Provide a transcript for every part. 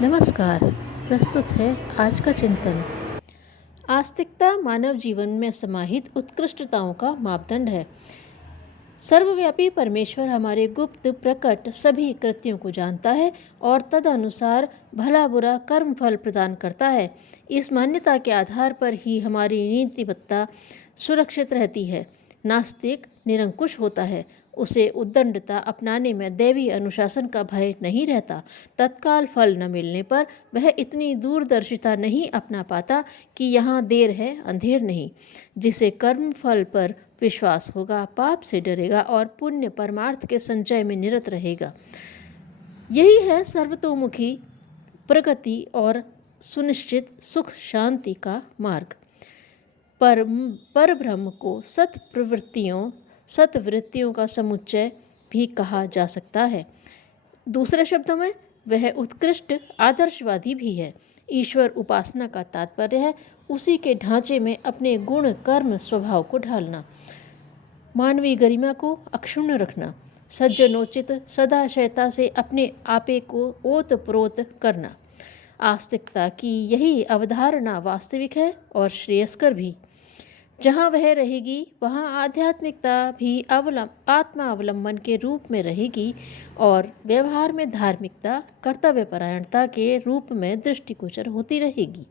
नमस्कार। प्रस्तुत है आज का चिंतन। आस्तिकता मानव जीवन में समाहित उत्कृष्टताओं का मापदंड है। सर्वव्यापी परमेश्वर हमारे गुप्त प्रकट सभी कृत्यों को जानता है और तदनुसार भला बुरा कर्म फल प्रदान करता है। इस मान्यता के आधार पर ही हमारी नीतिमत्ता सुरक्षित रहती है। नास्तिक निरंकुश होता है, उसे उद्दंडता अपनाने में दैवी अनुशासन का भय नहीं रहता। तत्काल फल न मिलने पर वह इतनी दूरदर्शिता नहीं अपना पाता कि यहाँ देर है अंधेर नहीं। जिसे कर्म फल पर विश्वास होगा, पाप से डरेगा और पुण्य परमार्थ के संचय में निरत रहेगा। यही है सर्वतोमुखी प्रगति और सुनिश्चित सुख शांति का मार्ग। पर ब्रह्म को सत्वृत्तियों का समुच्चय भी कहा जा सकता है। दूसरे शब्दों में वह उत्कृष्ट आदर्शवादी भी है। ईश्वर उपासना का तात्पर्य है उसी के ढांचे में अपने गुण कर्म स्वभाव को ढालना, मानवीय गरिमा को अक्षुण्ण रखना, सज्जनोचित सदाशयता से अपने आपे को ओत प्रोत करना। आस्तिकता की यही अवधारणा वास्तविक है और श्रेयस्कर भी। जहाँ वह रहेगी वहाँ आध्यात्मिकता भी आत्मावलंबन के रूप में रहेगी और व्यवहार में धार्मिकता कर्तव्यपरायणता के रूप में दृष्टिगोचर होती रहेगी।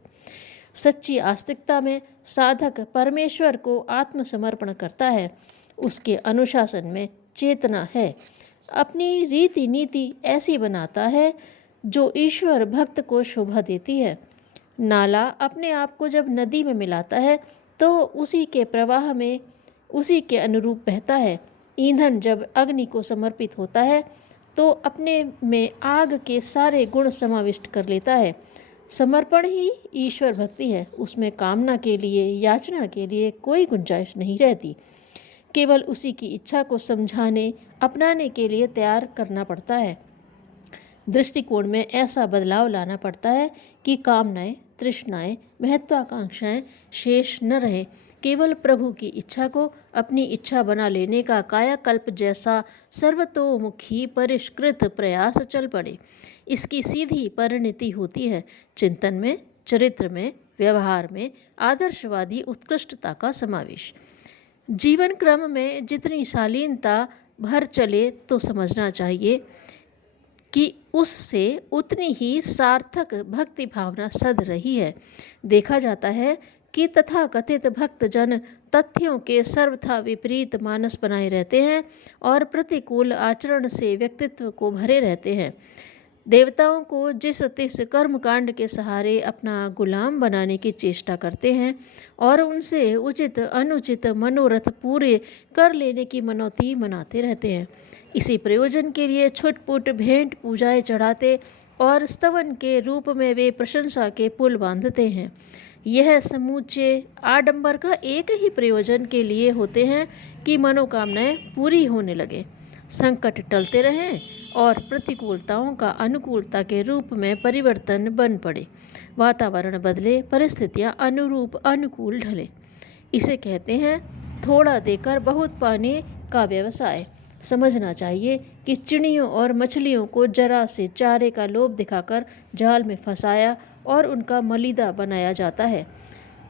सच्ची आस्तिकता में साधक परमेश्वर को आत्मसमर्पण करता है, उसके अनुशासन में चेतना है, अपनी रीति नीति ऐसी बनाता है जो ईश्वर भक्त को शोभा देती है। नाला अपने आप को जब नदी में मिलाता है तो उसी के प्रवाह में उसी के अनुरूप बहता है। ईंधन जब अग्नि को समर्पित होता है तो अपने में आग के सारे गुण समाविष्ट कर लेता है। समर्पण ही ईश्वर भक्ति है, उसमें कामना के लिए याचना के लिए कोई गुंजाइश नहीं रहती। केवल उसी की इच्छा को समझाने अपनाने के लिए तैयार करना पड़ता है। दृष्टिकोण में ऐसा बदलाव लाना पड़ता है कि कामनाएं, तृष्णाएं, महत्वाकांक्षाएं शेष न रहे। केवल प्रभु की इच्छा को अपनी इच्छा बना लेने का कायाकल्प जैसा सर्वतोमुखी परिष्कृत प्रयास चल पड़े। इसकी सीधी परिणति होती है चिंतन में, चरित्र में, व्यवहार में आदर्शवादी उत्कृष्टता का समावेश। जीवन क्रम में जितनी शालीनता भर चले तो समझना चाहिए कि उससे उतनी ही सार्थक भक्ति भावना सध रही है। देखा जाता है कि तथाकथित भक्तजन तथ्यों के सर्वथा विपरीत मानस बनाए रहते हैं और प्रतिकूल आचरण से व्यक्तित्व को भरे रहते हैं। देवताओं को जिस तिस कर्मकांड के सहारे अपना गुलाम बनाने की चेष्टा करते हैं और उनसे उचित अनुचित मनोरथ पूरे कर लेने की मनौती मनाते रहते हैं। इसी प्रयोजन के लिए छुटपुट भेंट पूजाएं चढ़ाते और स्तवन के रूप में वे प्रशंसा के पुल बांधते हैं। यह समूचे आडंबर का एक ही प्रयोजन के लिए होते हैं कि मनोकामनाएं पूरी होने लगे, संकट टलते रहें और प्रतिकूलताओं का अनुकूलता के रूप में परिवर्तन बन पड़े, वातावरण बदले, परिस्थितियां अनुरूप अनुकूल ढले। इसे कहते हैं थोड़ा देकर बहुत पाने का व्यवसाय। समझना चाहिए कि चिड़ियों और मछलियों को जरा से चारे का लोभ दिखाकर जाल में फंसाया और उनका मलीदा बनाया जाता है।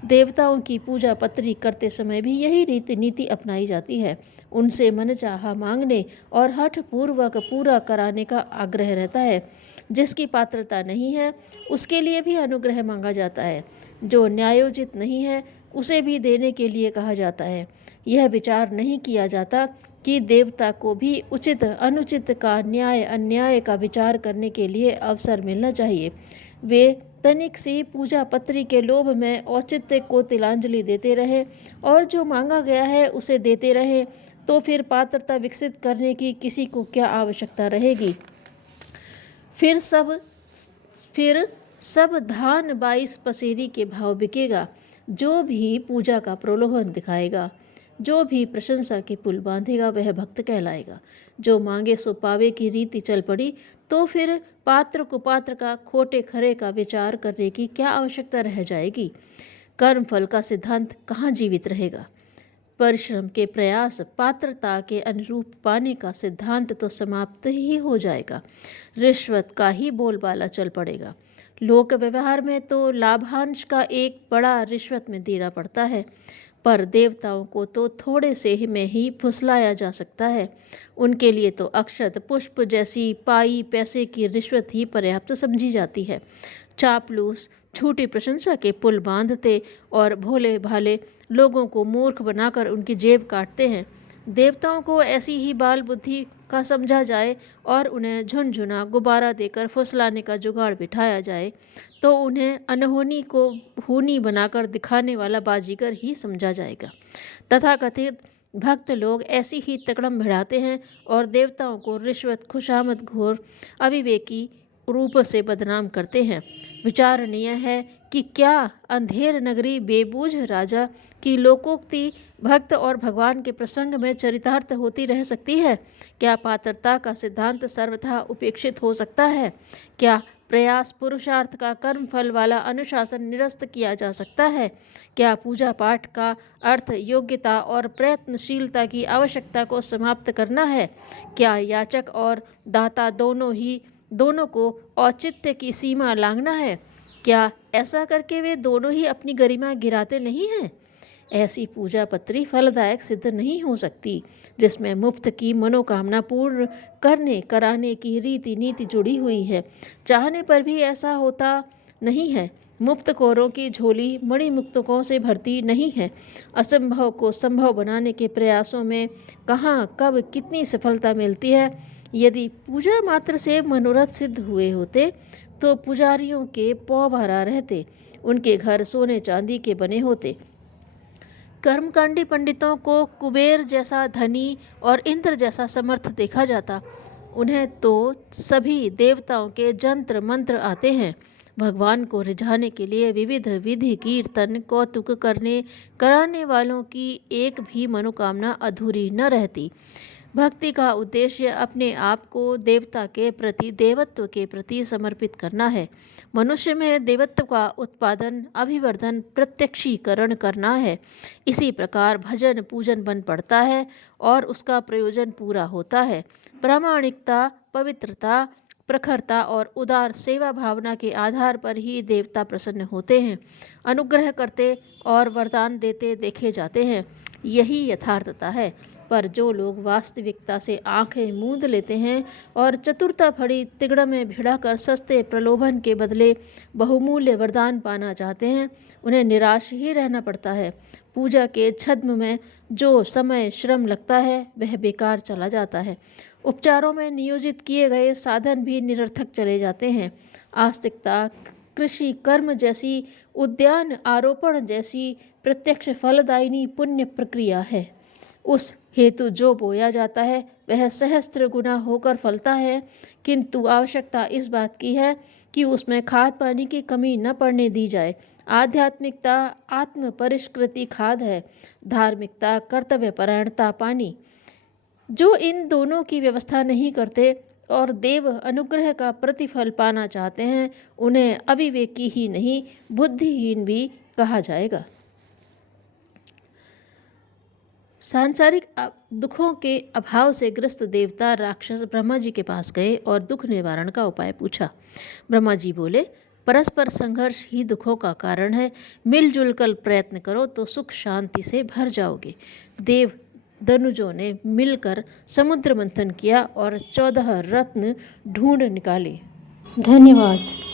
देवताओं की पूजा पत्री करते समय भी यही रीति नीति अपनाई जाती है। उनसे मनचाहा मांगने और हठ पूर्वक पूरा कराने का आग्रह रहता है। जिसकी पात्रता नहीं है उसके लिए भी अनुग्रह मांगा जाता है। जो न्यायोचित नहीं है उसे भी देने के लिए कहा जाता है। यह विचार नहीं किया जाता कि देवता को भी उचित अनुचित का, न्याय अन्याय का विचार करने के लिए अवसर मिलना चाहिए। वे तनिक सी पूजा पत्री के लोभ में औचित्य को तिलांजलि देते रहे और जो मांगा गया है उसे देते रहे तो फिर पात्रता विकसित करने की किसी को क्या आवश्यकता रहेगी। फिर सब धान 22 पसेरी के भाव बिकेगा। जो भी पूजा का प्रलोभन दिखाएगा, जो भी प्रशंसा के पुल बांधेगा वह भक्त कहलाएगा। जो मांगे सो पावे की रीति चल पड़ी तो फिर पात्र कुपात्र का, खोटे खरे का विचार करने की क्या आवश्यकता रह जाएगी। कर्म फल का सिद्धांत कहाँ जीवित रहेगा। परिश्रम के प्रयास पात्रता के अनुरूप पाने का सिद्धांत तो समाप्त ही हो जाएगा। रिश्वत का ही बोलबाला चल पड़ेगा। लोक व्यवहार में तो लाभांश का एक बड़ा रिश्वत में देना पड़ता है, पर देवताओं को तो थोड़े से ही में ही फुसलाया जा सकता है। उनके लिए तो अक्षत पुष्प जैसी पाई पैसे की रिश्वत ही पर्याप्त समझी जाती है। चापलूस झूठी प्रशंसा के पुल बांधते और भोले भाले लोगों को मूर्ख बनाकर उनकी जेब काटते हैं। देवताओं को ऐसी ही बाल बुद्धि का समझा जाए और उन्हें झुनझुना गुब्बारा देकर फुसलाने का जुगाड़ बिठाया जाए तो उन्हें अनहोनी को होनी बनाकर दिखाने वाला बाजीगर ही समझा जाएगा। तथाकथित भक्त लोग ऐसी ही तकड़म भिड़ाते हैं और देवताओं को रिश्वत खुशामद घोर अविवेकी रूप से बदनाम करते हैं। विचारणीय है कि क्या अंधेर नगरी बेबूझ राजा की लोकोक्ति भक्त और भगवान के प्रसंग में चरितार्थ होती रह सकती है? क्या पात्रता का सिद्धांत सर्वथा उपेक्षित हो सकता है? क्या प्रयास पुरुषार्थ का कर्म फल वाला अनुशासन निरस्त किया जा सकता है? क्या पूजा पाठ का अर्थ योग्यता और प्रयत्नशीलता की आवश्यकता को समाप्त करना है? क्या याचक और दाता दोनों को औचित्य की सीमा लांघना है? क्या ऐसा करके वे दोनों ही अपनी गरिमा गिराते नहीं हैं? ऐसी पूजा पत्री फलदायक सिद्ध नहीं हो सकती जिसमें मुफ्त की मनोकामना पूर्ण कराने की रीति नीति जुड़ी हुई है। चाहने पर भी ऐसा होता नहीं है। मुफ्त कोरों की झोली मणिमुक्तकों से भरती नहीं है। असंभव को संभव बनाने के प्रयासों में कहाँ कब कितनी सफलता मिलती है। यदि पूजा मात्र से मनोरथ सिद्ध हुए होते तो पुजारियों के पौ भरा रहते, उनके घर सोने चांदी के बने होते। कर्मकांडी पंडितों को कुबेर जैसा धनी और इंद्र जैसा समर्थ देखा जाता। उन्हें तो सभी देवताओं के जंत्र मंत्र आते हैं। भगवान को रिझाने के लिए विविध विधि कीर्तन कौतुक कराने वालों की एक भी मनोकामना अधूरी न रहती। भक्ति का उद्देश्य अपने आप को देवता के प्रति देवत्व के प्रति समर्पित करना है। मनुष्य में देवत्व का उत्पादन अभिवर्धन प्रत्यक्षीकरण करना है। इसी प्रकार भजन पूजन बन पड़ता है और उसका प्रयोजन पूरा होता है। प्रामाणिकता पवित्रता प्रखरता और उदार सेवा भावना के आधार पर ही देवता प्रसन्न होते हैं, अनुग्रह करते और वरदान देते देखे जाते हैं। यही यथार्थता है। पर जो लोग वास्तविकता से आंखें मूंद लेते हैं और चतुरता भरी तिगड़ में भिड़ाकर सस्ते प्रलोभन के बदले बहुमूल्य वरदान पाना चाहते हैं, उन्हें निराश ही रहना पड़ता है। पूजा के छद्म में जो समय श्रम लगता है वह बेकार चला जाता है। उपचारों में नियोजित किए गए साधन भी निरर्थक चले जाते हैं। आस्तिकता कृषि कर्म जैसी उद्यान आरोपण जैसी प्रत्यक्ष फलदायिनी पुण्य प्रक्रिया है। उस हेतु जो बोया जाता है वह सहस्त्र गुना होकर फलता है, किंतु आवश्यकता इस बात की है कि उसमें खाद पानी की कमी न पड़ने दी जाए। आध्यात्मिकता आत्म परिष्कृति खाद है, धार्मिकता कर्तव्यपरायणता पानी। जो इन दोनों की व्यवस्था नहीं करते और देव अनुग्रह का प्रतिफल पाना चाहते हैं, उन्हें अविवेकी ही नहीं बुद्धिहीन भी कहा जाएगा। सांसारिक दुखों के अभाव से ग्रस्त देवता राक्षस ब्रह्मा जी के पास गए और दुख निवारण का उपाय पूछा। ब्रह्मा जी बोले, परस्पर संघर्ष ही दुखों का कारण है। मिलजुल कर प्रयत्न करो तो सुख शांति से भर जाओगे। देव धनुजों ने मिलकर समुद्र मंथन किया और 14 रत्न ढूंढ निकाले। धन्यवाद।